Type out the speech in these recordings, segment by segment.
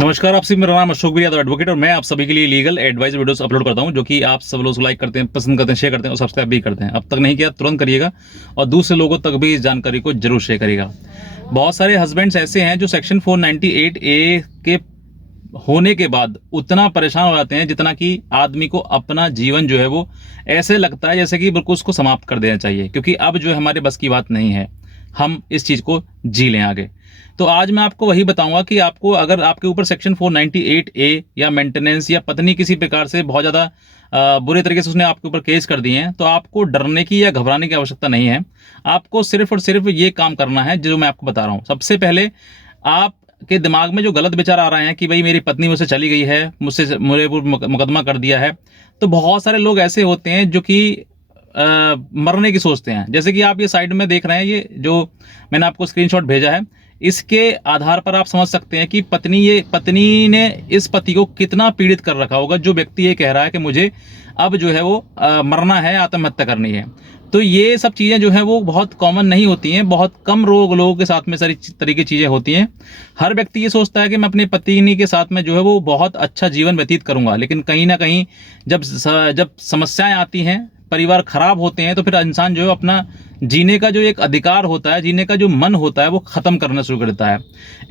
नमस्कार आपसे, मेरा नाम अशोक यादव एडवोकेट और मैं आप सभी के लिए लीगल एडवाइस वीडियोस अपलोड करता हूं, जो कि आप सब लोग लाइक करते हैं, पसंद करते हैं, शेयर करते हैं और सब्सक्राइब भी करते हैं। अब तक नहीं किया तुरंत करिएगा और दूसरे लोगों तक भी इस जानकारी को जरूर शेयर करिएगा। बहुत सारे हस्बैंड्स ऐसे हैं जो सेक्शन 498A के होने के बाद उतना परेशान हो जाते हैं जितना कि आदमी को अपना जीवन जो है वो ऐसे लगता है जैसे कि बिल्कुल उसको समाप्त कर देना चाहिए, क्योंकि अब जो हमारे बस की बात नहीं है हम इस चीज को जी लें आगे। तो आज मैं आपको वही बताऊंगा कि आपको अगर आपके ऊपर सेक्शन 498A या मेंटेनेंस या पत्नी किसी प्रकार से बहुत ज्यादा बुरे तरीके से उसने आपके ऊपर केस कर दिए हैं, तो आपको डरने की या घबराने की आवश्यकता नहीं है। आपको सिर्फ और सिर्फ ये काम करना है जो मैं आपको बता रहा हूं। सबसे पहले आप के दिमाग में जो गलत विचार आ रहे हैं कि भाई मेरी पत्नी मुझसे चली गई है, मुझसे मेरे ऊपर मुकदमा कर दिया है, तो बहुत सारे लोग ऐसे होते हैं जो कि मरने की सोचते हैं। जैसे कि आप ये साइड में देख रहे हैं, ये जो मैंने आपको स्क्रीनशॉट भेजा है, इसके आधार पर आप समझ सकते हैं कि पत्नी ने इस पति को कितना पीड़ित कर रखा होगा, जो व्यक्ति ये कह रहा है कि मुझे अब जो है वो मरना है, आत्महत्या करनी है। तो ये सब चीज़ें जो है वो बहुत कॉमन नहीं होती हैं, बहुत कम लोगों के साथ में सारी तरीके चीज़ें होती हैं। हर व्यक्ति ये सोचता है कि मैं अपनी पत्नी के साथ में जो है वो बहुत अच्छा जीवन व्यतीत करूंगा, लेकिन कहीं ना कहीं जब समस्याएं आती हैं, परिवार खराब होते हैं, तो फिर इंसान जो है अपना जीने का जो एक अधिकार होता है, जीने का जो मन होता है, वो खत्म करना शुरू कर देता है।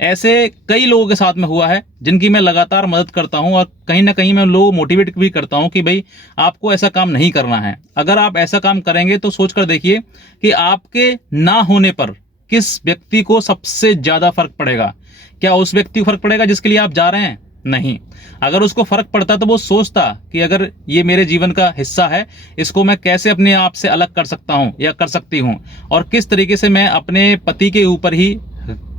ऐसे कई लोगों के साथ में हुआ है जिनकी मैं लगातार मदद करता हूं और कहीं ना कहीं मैं उन लोगों को मोटिवेट भी करता हूं कि भाई आपको ऐसा काम नहीं करना है। अगर आप ऐसा काम करेंगे तो सोच कर देखिए कि आपके ना होने पर किस व्यक्ति को सबसे ज्यादा फर्क पड़ेगा। क्या उस व्यक्ति को फर्क पड़ेगा जिसके लिए आप जा रहे हैं? नहीं। अगर उसको फर्क पड़ता तो वो सोचता कि अगर ये मेरे जीवन का हिस्सा है, इसको मैं कैसे अपने आप से अलग कर सकता हूं या कर सकती हूं, और किस तरीके से मैं अपने पति के ऊपर ही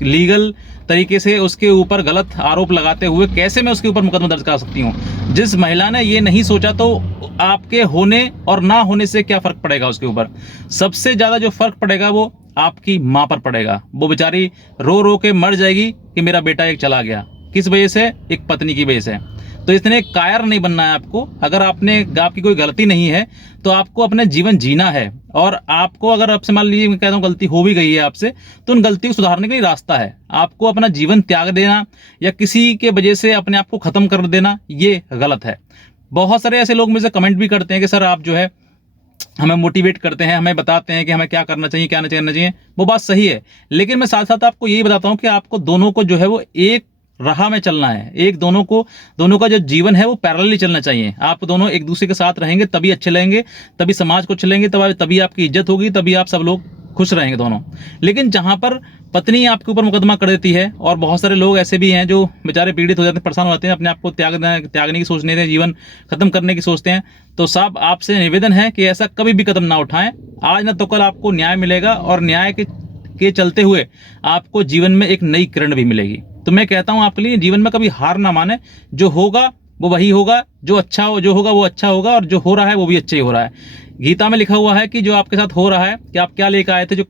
लीगल तरीके से उसके ऊपर गलत आरोप लगाते हुए कैसे मैं उसके ऊपर मुकदमा दर्ज कर सकती हूं। जिस महिला ने ये नहीं सोचा, तो आपके होने और ना होने से क्या फर्क पड़ेगा उसके ऊपर? सबसे ज्यादा जो फर्क पड़ेगा वो आपकी मां पर पड़ेगा। वो बेचारी रो रो के मर जाएगी कि मेरा बेटा एक चला गया। किस वजह से? एक पत्नी की वजह से। तो इतने कायर नहीं बनना है आपको। अगर आपकी कोई गलती नहीं है तो आपको अपना जीवन जीना है, और आपको अगर आपसे मान लीजिए मैं कहता हूँ गलती हो भी गई है आपसे, तो उन गलती को सुधारने का ही रास्ता है। आपको अपना जीवन त्याग देना या किसी के वजह से अपने आप को खत्म कर देना, ये गलत है। बहुत सारे ऐसे लोग मुझे कमेंट भी करते हैं कि सर आप जो है हमें मोटिवेट करते हैं, हमें बताते हैं कि हमें क्या करना चाहिए, क्या नहीं करना चाहिए। वो बात सही है, लेकिन मैं साथ साथ आपको यही बताता हूँ कि आपको दोनों को जो है वो एक राह में चलना है। दोनों का जो जीवन है वो पैरेलली चलना चाहिए। आप दोनों एक दूसरे के साथ रहेंगे तभी अच्छे लगेंगे, तभी समाज को चलेंगे, तभी आपकी इज्जत होगी, तभी आप सब लोग खुश रहेंगे दोनों। लेकिन जहां पर पत्नी आपके ऊपर मुकदमा कर देती है, और बहुत सारे लोग ऐसे भी हैं जो बेचारे पीड़ित हो जाते हैं, परेशान हो जाते हैं, अपने आप को त्यागने की सोचने से, जीवन खत्म करने की सोचते हैं, तो साहब आपसे निवेदन है कि ऐसा कभी भी कदम ना उठाएं। आज ना तो कल आपको न्याय मिलेगा, और न्याय के चलते हुए आपको जीवन में एक नई किरण भी मिलेगी। तो मैं कहता हूं आपके लिए जीवन में कभी हार ना माने। जो होगा वो वही होगा, जो होगा वो अच्छा होगा, और जो हो रहा है वो भी अच्छा ही हो रहा है। गीता में लिखा हुआ है कि जो आपके साथ हो रहा है, कि आप क्या लेकर आए थे, जो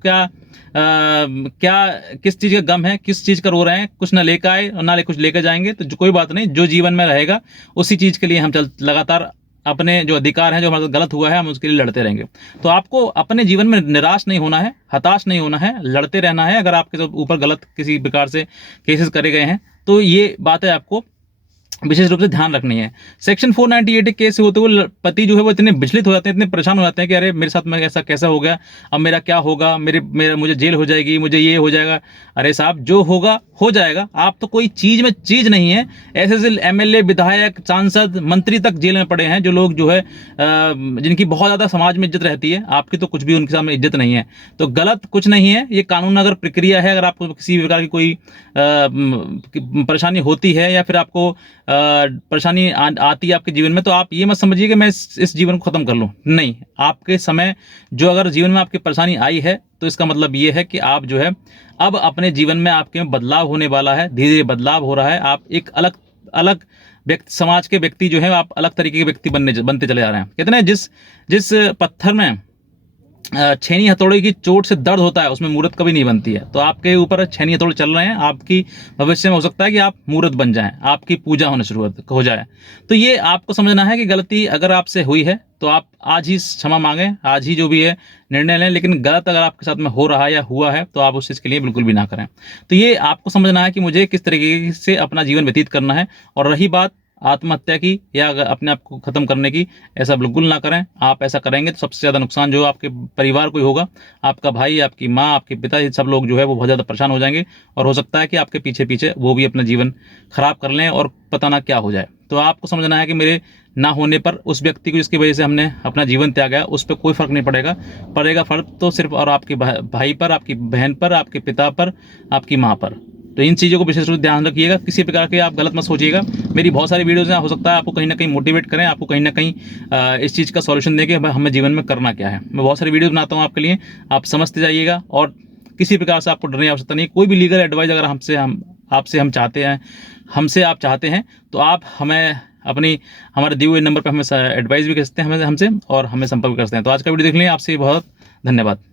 किस चीज का गम है, किस चीज का रो रहे हैं, कुछ ना लेकर आए और ना कुछ लेकर जाएंगे, तो कोई बात नहीं। जो जीवन में रहेगा उसी चीज के लिए हम लगातार अपने जो अधिकार है, जो हमारे साथ गलत हुआ है, हम उसके लिए लड़ते रहेंगे। तो आपको अपने जीवन में निराश नहीं होना है, हताश नहीं होना है, लड़ते रहना है। अगर आपके ऊपर गलत किसी प्रकार से केसेस करे गए हैं, तो ये बात है आपको विशेष रूप से ध्यान रखनी है। सेक्शन 498 केस होते हुए पति जो है वो इतने विचलित हो जाते हैं, इतने परेशान हो जाते हैं कि अरे मेरे साथ में ऐसा कैसा हो गया, अब मेरा क्या होगा, मुझे जेल हो जाएगी, मुझे ये हो जाएगा। अरे साहब, जो होगा हो जाएगा। आप तो कोई चीज नहीं है। ऐसे एमएलए, विधायक, सांसद, मंत्री तक जेल में पड़े हैं, जो लोग जो है जिनकी बहुत ज्यादा समाज में इज्जत रहती है, आपकी तो कुछ भी उनके सामने इज्जत नहीं है। तो गलत कुछ नहीं है, ये कानून अगर प्रक्रिया है। अगर आपको किसी भी प्रकार की कोई परेशानी होती है या फिर आपको परेशानी आती है आपके जीवन में, तो आप ये मत समझिए कि मैं इस जीवन को खत्म कर लूं। नहीं, आपके समय जो अगर जीवन में आपकी परेशानी आई है, तो इसका मतलब ये है कि आप जो है अब अपने जीवन में आपके में बदलाव होने वाला है, धीरे धीरे बदलाव हो रहा है। आप एक अलग व्यक्ति, समाज के व्यक्ति जो है, आप अलग तरीके के व्यक्ति बनते चले जा रहे हैं। कहते हैं जिस पत्थर में छेनी हथौड़े की चोट से दर्द होता है, उसमें मूर्त कभी नहीं बनती है। तो आपके ऊपर छेनी हथौड़े चल रहे हैं, आपकी भविष्य में हो सकता है कि आप मूर्त बन जाएं, आपकी पूजा होने शुरू हो जाए। तो ये आपको समझना है कि गलती अगर आपसे हुई है तो आप आज ही क्षमा मांगें, आज ही जो भी है निर्णय लें। लेकिन गलत अगर आपके साथ में हो रहा है या हुआ है तो आप उस चीज़ के लिए बिल्कुल भी ना करें। तो ये आपको समझना है कि मुझे किस तरीके से अपना जीवन व्यतीत करना है। और रही बात आत्महत्या की या अगर अपने आप को ख़त्म करने की, ऐसा बिल्कुल ना करें। आप ऐसा करेंगे तो सबसे ज़्यादा नुकसान जो आपके परिवार को ही होगा। आपका भाई, आपकी माँ, आपके पिता, ये सब लोग जो है वो बहुत ज़्यादा परेशान हो जाएंगे और हो सकता है कि आपके पीछे पीछे वो भी अपना जीवन खराब कर लें और पता ना क्या हो जाए। तो आपको समझना है कि मेरे ना होने पर उस व्यक्ति को जिसकी वजह से हमने अपना जीवन त्यागा, उस पर कोई फ़र्क नहीं पड़ेगा। पड़ेगा फ़र्क तो सिर्फ और आपके भाई पर, आपकी बहन पर, आपके पिता पर, आपकी माँ पर। तो इन चीज़ों को विशेष रूप से ध्यान रखिएगा। किसी प्रकार के आप गलत मत सोचिएगा। मेरी बहुत सारी वीडियोज़ हैं, हो सकता है आपको कहीं ना कहीं मोटिवेट करें, आपको कहीं ना कहीं इस चीज़ का सॉल्यूशन दें कि हमें जीवन में करना क्या है। मैं बहुत सारी वीडियोज़ बनाता हूँ आपके लिए, आप समझते जाइएगा। और किसी प्रकार से आपको डरने की आवश्यकता नहीं है। कोई भी लीगल एडवाइस अगर आपसे हम चाहते हैं, हमसे आप चाहते हैं, तो आप हमें हमारे दिए हुए नंबर पर हमें एडवाइस भी कर सकते हैं हमसे और हमें संपर्क कर सकते हैं। तो आज का वीडियो देखने के लिए आपसे बहुत धन्यवाद।